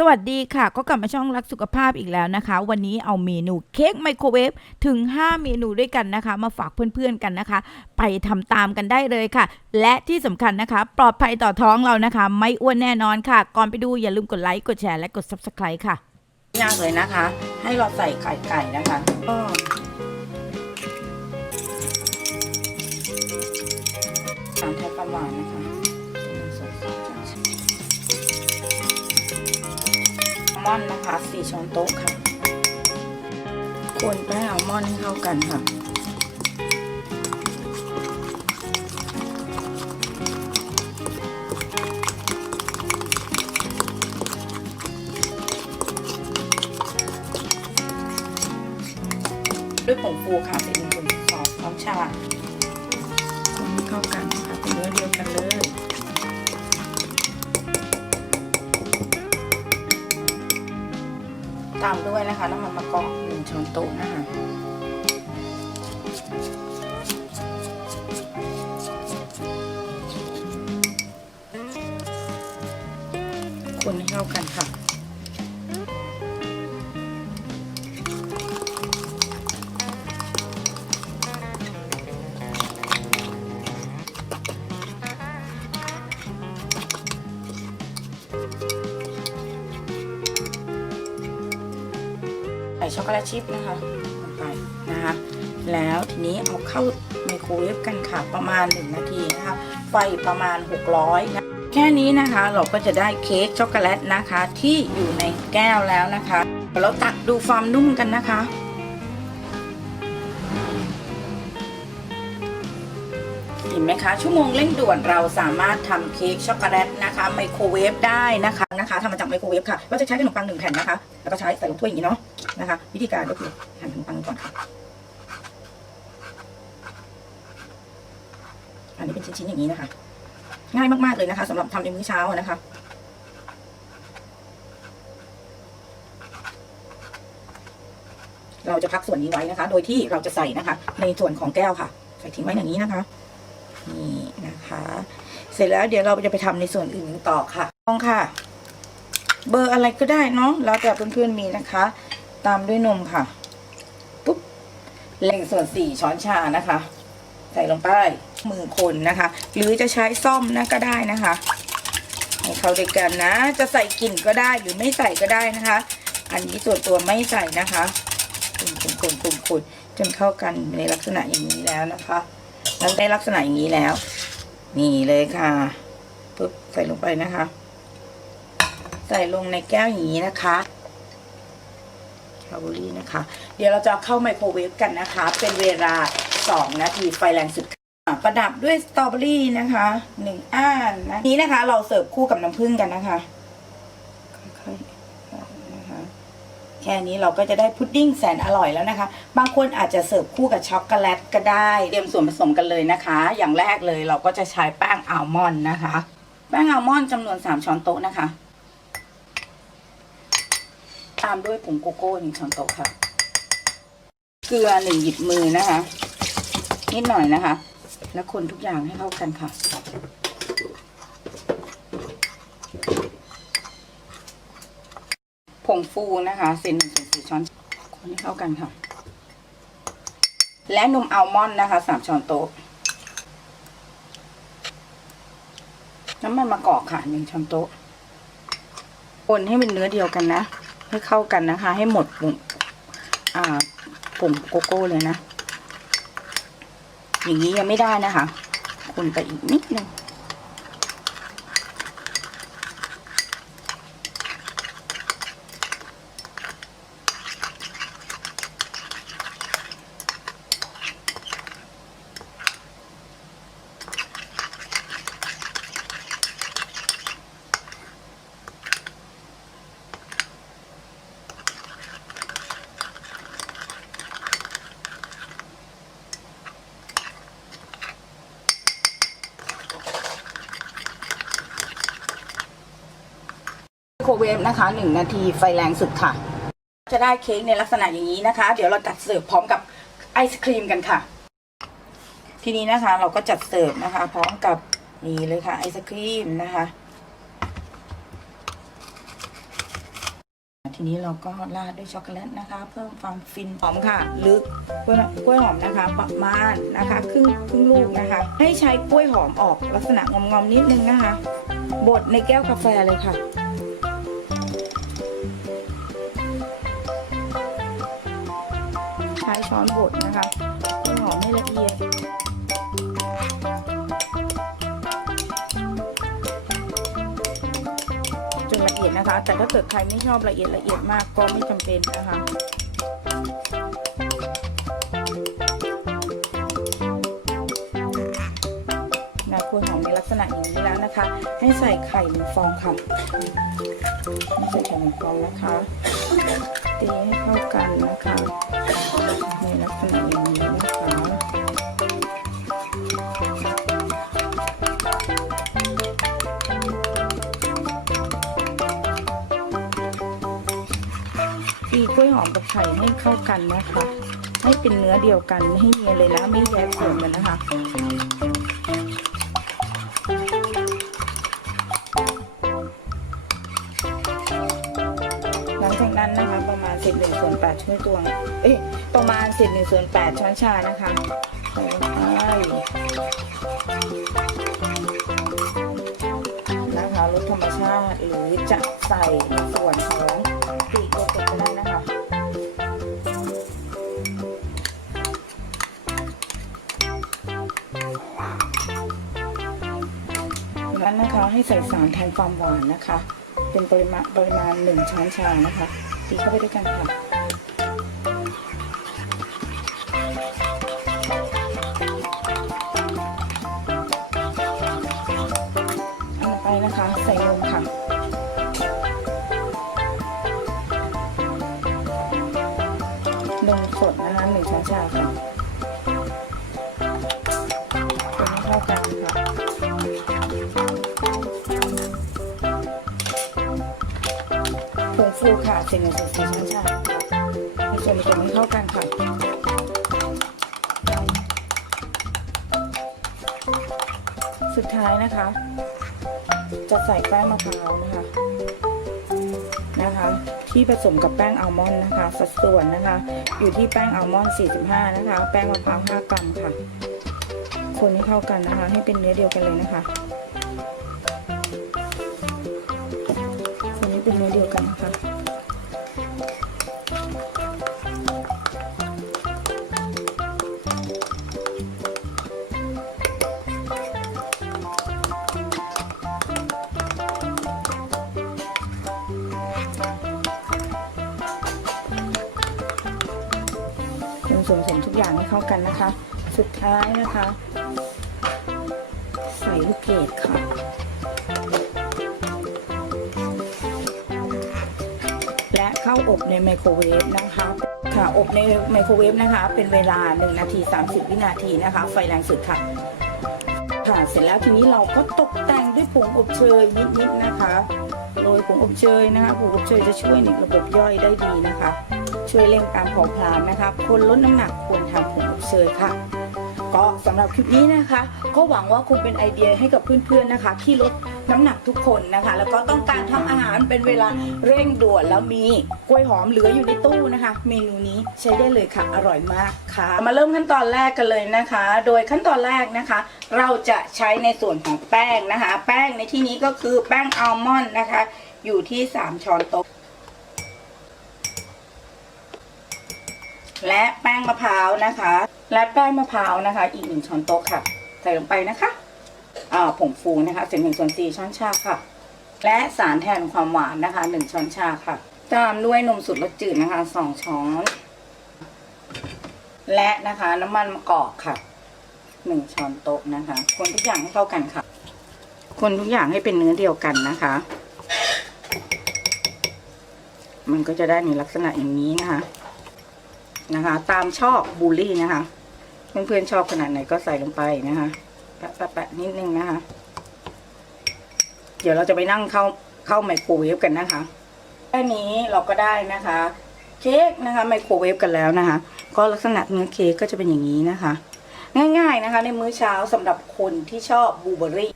สวัสดีค่ะ ก็กลับมาช่องรักสุขภาพอีกแล้วนะคะ วันนี้เอาเมนูเค้กไมโครเวฟถึง 5 เมนูด้วยกันนะคะ มาฝากเพื่อนๆกันนะคะ ไปทำตามกันได้เลยค่ะ และที่สำคัญนะคะ ปลอดภัยต่อท้องเรานะคะ ไม่อ้วนแน่นอนค่ะ ก่อนไปดูอย่าลืมกดไลค์กดแชร์และกด Subscribe ค่ะยากเลยนะคะ ให้เราใส่ไข่ไก่นะคะก็ตามไทยประมาณนะคะ มอนด์นะคะสี่ช้อนโต๊ะค่ะ คนแป้งอัลมอนด์ให้เข้ากันค่ะ ตามด้วยนะคะน้ำมันมะกอกหนึ่งช้อนโต๊ะนะคะคนให้เข้ากันค่ะ ช็อกโกแลตชิพนะคะลงไปนะคะแล้วทีนี้เอาเข้าไมโครเวฟกันค่ะประมาณ 1 นาทีนะคะ ไฟประมาณ 600นะแค่นี้นะคะเราก็จะได้เค้กช็อกโกแลตนะคะ ที่อยู่ในแก้วแล้วนะคะเดี๋ยวเราตักดูความนุ่มกันนะคะ เห็นไหมคะ ชั่วโมงเร่งด่วนเราสามารถทำเค้กช็อกโกแลตนะคะไมโครเวฟได้นะคะนะคะทำมาจากไมโครเวฟค่ะเราจะใช้ขนมปังหนึ่งแผ่นนะคะ แล้วก็ใช้ใส่ลงถ้วยอย่างนี้เนาะ นะคะ วิธีการก็คือหั่นขนมปังก่อนค่ะอันนี้เป็นชิ้นๆอย่างนี้นะคะ ง่ายมากๆเลยนะคะสำหรับทำในมื้อเช้านะคะเราจะพักส่วนนี้ไว้นะคะ โดยที่เราจะใส่นะคะ ในส่วนของแก้วค่ะ ใส่ทิ้งไว้อย่างนี้นะคะ นี่นะคะ เสร็จแล้วเดี๋ยวเราจะไปทำในส่วนอื่นต่อค่ะลองค่ะ เบอร์อะไรก็ได้เนาะ แล้วแต่เพื่อนๆมีนะคะ ตามด้วยนมค่ะปุ๊บเล่งส่วนสี่ช้อนชานะคะ ใส่ลงไปมือคนนะคะ หรือจะใช้ซ่อมนะก็ได้นะคะให้เข้าด้วยกันนะ จะใส่กลิ่นก็ได้หรือไม่ใส่ก็ได้นะคะ อันนี้ส่วนตัวไม่ใส่นะคะคนคนคนคนคนจนเข้ากันในลักษณะอย่างนี้แล้วนะคะแล้วได้ลักษณะอย่างนี้แล้ว นี่เลยค่ะปุ๊บใส่ลงไปนะคะ ใส่ลงในแก้วอย่างนี้นะคะ คาร์บอรี่นะคะ เดี๋ยวเราจะเข้าไมโครเวฟกันนะคะ เป็นเวลา 2 นาทีไฟแรงสุดประดับด้วยสตรอเบอรี่นะคะหนึ่งอ้านนะนี้นะคะ เราเสิร์ฟคู่กับน้ำผึ้งกันนะคะค่อยๆนะคะแค่นี้เราก็จะได้พุดดิ้งแสนอร่อยแล้วนะคะ บางคนอาจจะเสิร์ฟคู่กับช็อกโกแลตก็ได้เตรียมส่วนผสมกันเลยนะคะ อย่างแรกเลยเราก็จะใช้แป้งอัลมอนด์นะคะ แป้งอัลมอนด์จำนวน 3 ช้อนโต๊ะนะคะ ตามด้วยผงโกโก้หนึ่งช้อนโต๊ะค่ะ เกลือหนึ่งหยิบมือนะคะ นิดหน่อยนะคะ แล้วคนทุกอย่างให้เข้ากันค่ะ ผงฟูนะคะเซนหนึ่งส่วนสี่ช้อน คนให้เข้ากันค่ะ และนมอัลมอนด์นะคะสามช้อนโต๊ะน้ำมันมะกอกค่ะหนึ่งช้อนโต๊ะคนให้เป็นเนื้อเดียวกันนะ ให้เข้ากันนะคะ ให้หมดผงอ่าผงโกโก้เลยนะ อย่างนี้ยังไม่ได้นะคะคนไปอีกนิดนึง โครเวฟนะคะหนึ่งนาทีไฟแรงสุดค่ะ จะได้เค้กในลักษณะอย่างนี้นะคะ เดี๋ยวเราจัดเสิร์ฟพร้อมกับไอศครีมกันค่ะ ทีนี้นะคะเราก็จัดเสิร์ฟนะคะ พร้อมกับนี่เลยค่ะไอศครีมนะคะ ทีนี้เราก็ราดด้วยช็อกโกแลตนะคะ เพิ่มความฟินหอมค่ะ ลึกกล้วยกล้วยหอมนะคะ ประมาณนะคะครึ่งครึ่งลูกนะคะ ให้ใช้กล้วยหอมออกลักษณะงอมๆนิดนึงนะคะบดในแก้วกาแฟเลยค่ะ ช้ช้อนบดนะคะกล้วยหอมให้ละเอียดจนละเอียดนะคะ แต่ถ้าเกิดใครไม่ชอบละเอียดละเอียดมากก็ไม่จำเป็นนะคะนะกล้วยหอมในลักษณะอย่างนี้แล้วนะคะ ให้ใส่ไข่หนึ่งฟองค่ะให้ใส่ไข่หนึ่งฟองนะคะ ตีให้เข้ากันนะคะในลักษณะอย่างนี้นะคะตีกล้วยหอมกับไข่ให้เข้ากันนะคะให้เป็นเนื้อเดียวกันไม่ให้เนียนเลยนะ ไม่แยกส่วนกันนะคะหลังจากนั้นนะคะ ประมาณ10หนึ่งส่วน8ช่วยตวง เอ๊ะประมาณ10หนึ่งส่วน8ช้อนชานะคะใส่ลงไปนะคะรสธรรมชาติหรือจะใส่ในส่วนของปีกโยเกิร์ตก็ได้นะคะนั้นนะคะให้ใส่สารแทนความหวานนะคะ เป็นปริมาณปริมาณหนึ่งช้อนชานะคะ ตีเข้าไปด้วยกันค่ะ งฟูค่ะเศษหนึ่งส่วนสี่ช้อนชาให้ส่วนผสมให้เข้ากันค่ะสุดท้ายนะคะ จะใส่แป้งมะพร้าวนะคะนะคะ ที่ผสมกับแป้งอัลมอนด์นะคะ สัดส่วนนะคะ อยู่ที่แป้งอัลมอนด์45 นะคะ แป้งมะพร้าว 5 กรัมค่ะ คนให้เข้ากันนะคะ ให้เป็นเนื้อเดียวกันเลยนะคะ คนส่วนผสมทุกอย่างให้เข้ากันนะคะ สุดท้ายนะคะ ใส่ลูกเกดค่ะและเข้าอบในไมโครเวฟนะคะค่ะอบในไมโครเวฟนะคะ เป็นเวลา 1 นาที 30 วินาทีนะคะ ไฟแรงสุดค่ะค่ะเสร็จแล้วทีนี้เราก็ตกแต่งด้วยผงอบเชยนิดๆนะคะโรยผงอบเชยนะคะผงอบเชยจะช่วยในระบบย่อยได้ดีนะคะ ช่วยเร่งการเผาผลาญนะคะคนลดน้ำหนักควรทำผงอบเชยค่ะ ก็สำหรับคลิปนี้นะคะ ก็หวังว่าคงเป็นไอเดียให้กับเพื่อนๆนะคะ ที่ลดน้ำหนักทุกคนนะคะ แล้วก็ต้องการทำอาหารเป็นเวลาเร่งด่วนแล้วมีกล้วยหอมเหลืออยู่ในตู้นะคะ เมนูนี้ใช้ได้เลยค่ะ อร่อยมากค่ะ มาเริ่มขั้นตอนแรกกันเลยนะคะ โดยขั้นตอนแรกนะคะ เราจะใช้ในส่วนของแป้งนะคะ แป้งในที่นี้ก็คือแป้งอัลมอนด์นะคะ อยู่ที่ 3 ช้อนโต๊ะ และแป้งมะพร้าวนะคะ และแป้งมะพร้าวนะคะ อีกหนึ่งช้อนโต๊ะค่ะ ใส่ลงไปนะคะอ่าผงฟูนะคะเศษหนึ่งส่วนสี่ช้อนชาค่ะ และสารแทนความหวานนะคะหนึ่งช้อนชาค่ะ ตามด้วยนมสุดรสจืดนะคะสองช้อน และนะคะน้ำมันมะกอกค่ะหนึ่งช้อนโต๊ะนะคะ คนทุกอย่างให้เข้ากันค่ะ คนทุกอย่างให้เป็นเนื้อเดียวกันนะคะ มันก็จะได้ในลักษณะอย่างนี้นะคะ นะคะ ตามชอบบูลลี่นะคะ เพื่อนๆชอบขนาดไหนก็ใส่ลงไปนะคะแปะแปะนิดนึงนะคะ เดี๋ยวเราจะไปนั่งเข้าเข้าไมโครเวฟกันนะคะแค่นี้เราก็ได้นะคะ เค้กนะคะไมโครเวฟกันแล้วนะคะ ก็ลักษณะเนื้อเค้กก็จะเป็นอย่างนี้นะคะ ง่าย ๆนะคะ ในมื้อเช้าสำหรับคนที่ชอบบูเบอรี่